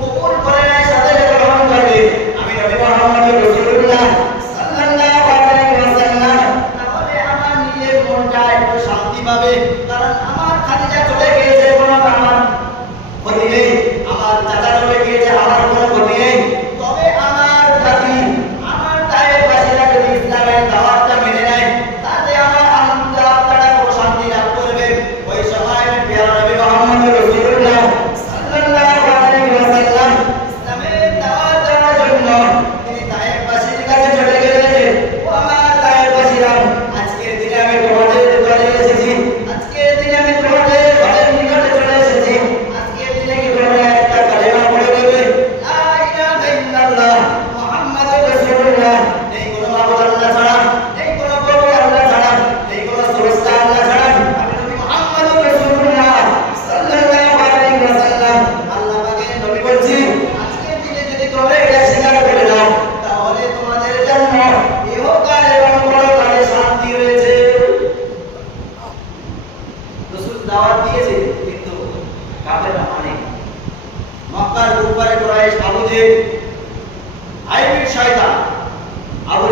কবুল করে নেয়, সাথে সাথে গ্রহণ করবে। আমি নবী মুহাম্মদ রাসূলুল্লাহ সাল্লাল্লাহু আলাইহি ওয়াসাল্লাম, তাহলে আমার নিজের মনটা একটু শান্তি পাবে, কারণ আমার খাদিজা চলে গিয়েছে, কোনো আমার ক্ষতি নেই, আমার চাচা চলে গিয়েছে, আমার কোনো ক্ষতি নেই। তবে আমার জাতি, আমার দায়ের বাসীরা যদি ইসলামের দাওয়াতটা মেনে নেয়, তাতে আমার আনন্দ আত্মাটা শান্তি লাভ করবে। ওই সময় প্রিয় নবী মুহাম্মদ রাসূলুল্লাহ সাল্লাল্লাহু আলাইহি ওয়াসাল্লাম ইসলামের দাওয়াত দেওয়ার জন্য তিনি দায়ের বাসীর কাছে চলে গেলেন। ও আমার দায়ের বাসীরা, আজকের দিনে আমি তোমাদের ঘরে এসেছি, আজকের দিনে আমি তোমাদের ঘরের নিকটে চলে এসেছি। আজকের দিনে কি তোমরা একটা কালেমা পড়ে দেবে, লা ইলাহা ইল্লাল্লাহ মুহাম্মাদুর রাসূলুল্লাহ। এই কোনো মাবুদ আল্লাহ ছাড়া, এই কোনো প্রভু আল্লাহ ছাড়া, এই কোনো স্রষ্টা আল্লাহ ছাড়া, আমি নবী মুহাম্মাদুর রাসূলুল্লাহ সাল্লাল্লাহু আলাইহি ওয়াসাল্লাম আল্লাহ পাকের নবী বলছি, আজকের দিনে যদি তোমরা এটা স্বীকার করে নাও, তাহলে তোমাদের জন্য ইহকাল এবং পরকালে শান্তি রয়েছে। রাসূল দাওয়াত দিয়েছে, কিন্তু কাফেররা মানে। মক্কার কুফারে কুরাইশ, আবু জেহেল, হাইব্রিড শয়তান, আবু